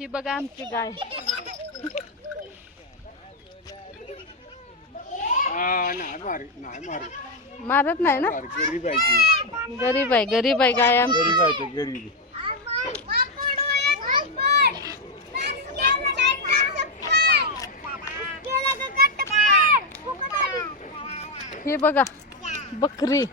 ही बघा आमची गाय. मारत नाही ना. गरीब आहे गरीब आहे गाय आमची. हे बघा बकरी.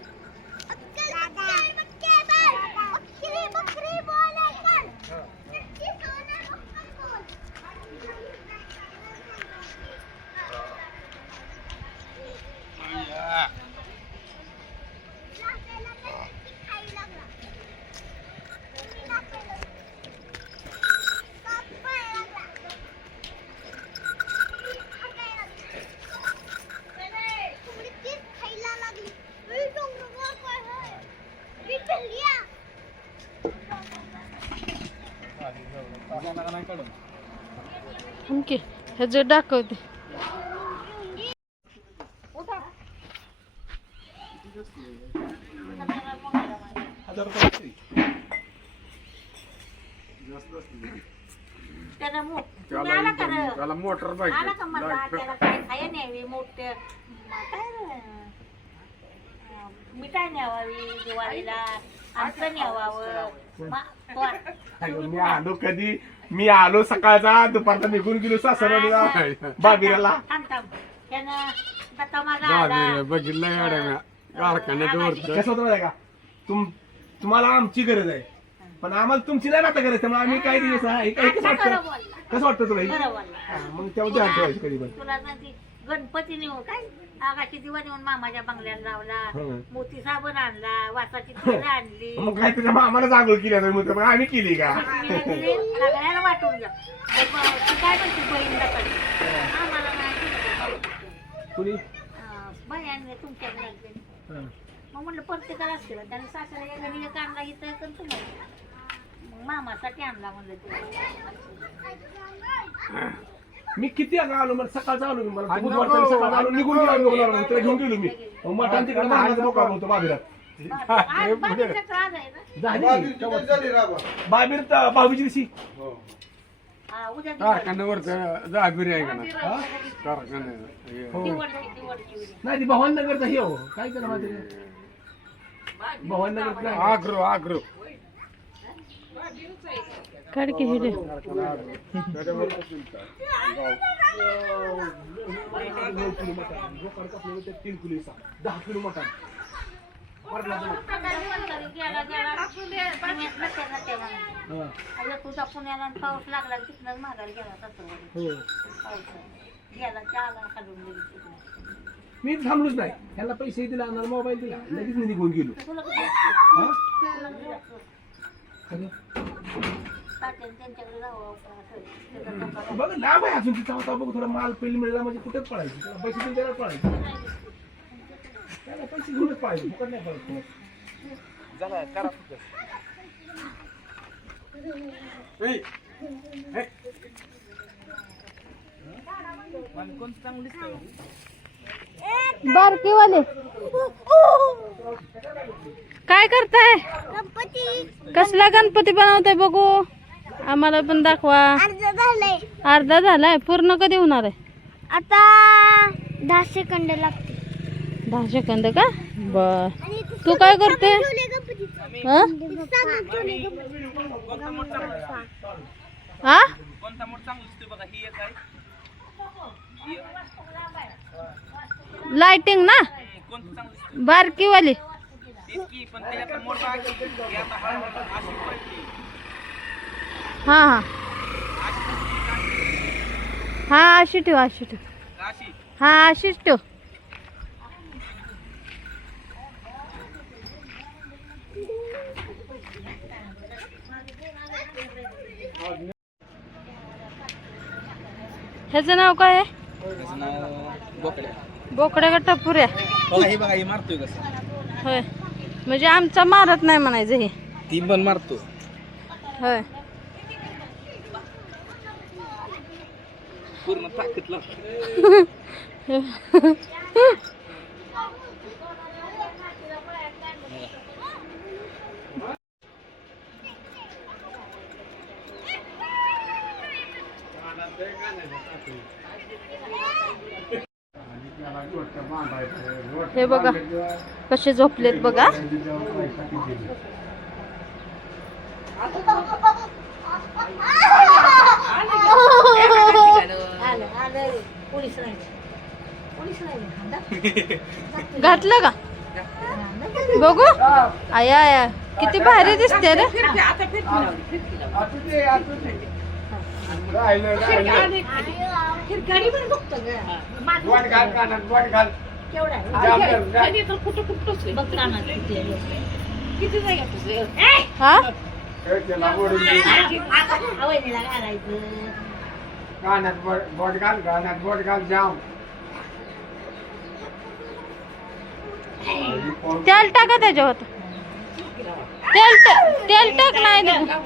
हे जे दाखवते त्याला मोटर पाहिजे. मिठाई न्यावावी दिवाळीला आमचं न्यावावं. मी आलो कधी मी आलो सकाळचा दुपारचा निघून गेलो सासरवाडीला बाबीराला. बघितलं कसं होतं माहिती का तुम्हाला आमची गरज आहे पण आम्हाला तुमची नाही आता गरज. त्यामुळे आम्ही काय दिवस कसं वाटतं तुला मग तेव्हा ध्यान ठेवायचं कधी पण. गणपती नेऊन काय आगाची दिवा नेऊन मामाच्या बंगल्याला लावला. मोती साबण आणला. वासाची तेल आणली. मग काय तुझ्या मामाला जागोल केली मग आम्ही केली का सगळ्याला वाटून घ्या. काय म्हणते बहीण आम्हाला कुणी बहीण तुमच्याकडे मग म्हणलं प्रत्येकाला असते त्याने सासऱ्याच्या घरी एक आणला इथं तर तुम्हाला मग मामासाठी आणला म्हणलं मी किती आलो मला सकाळचा आलो मी मला बुधवारचा सकाळ आलो निघून गेलो त्याला घेऊन गेलो मी मटण तिकडे महाराज बोकार होतो बाबीरात. बाबीर तर भाऊची दिवशी जागीर आहे का नाही ती भवाननगरचा हे हो काय करा माहिती भवाननगर आग्रो आग्रो काढ की हिडे. 3 किलो 10 किलो मटण तुझा पुण्याला पाऊस लागला तिथनच माघारी गेला गेला त्याला खालून मी थांबलोच नाही. त्याला पैसे दिला मोबाईल दिला लगेच मी निघून गेलो. बघ लाभ आहे अजून तिचा होता बघ थोडा माल पहिली मिळाला म्हणजे कुठेच पडायची त्याला पैसे देऊन त्याला पडायचे त्याला पैसे घेऊनच पाहिजे फुकट नाही पडत. बारकी वाले काय करताय? कसला गणपती बनवताय बघू आम्हाला पण दाखवा. अर्धा झालाय. पूर्ण कधी होणार आहे? आता 10 सेकंद लागते. 10 सेकंद का? बर. तू काय करते? हा लाइटिंग ना बारकी वाली. हा हा हा अशी ठेव अशी ठेव. हा अशीच ठेव. ह्याचं नाव काय आहे? बोकड्या का टपुऱ्या? मारतोय कसं होय म्हणजे आमचा मारत नाही म्हणायचं हे. ती पण मारतो होय. पूर्ण ताकदला हे बघा कसे झोपलेत बघा. पोलीस राहिले पोलीस राहिले घातलं का बघू. आया आया किती भारी दिसते रे. गाडी पण बघतो ग केवढा बघ रानात किती हा आवडीला घालायचं तेल टाका त्याच्यावर. तेल टाक नाही ना.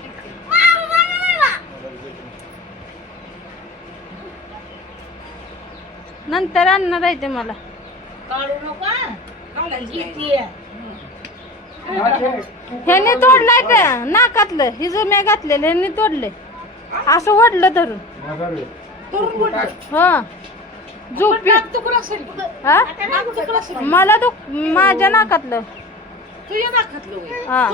नंतर आणणार आहे ते मला. काढू नका ह्याने तोडलाय का नाकातलं हिजं मी घातलेलं ह्याने तोडले. असं ओढलं धरून. हा झोपी हा मला माझ्या नाकातलं. हा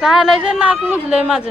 घालायचं नाक मुजलंय माझं.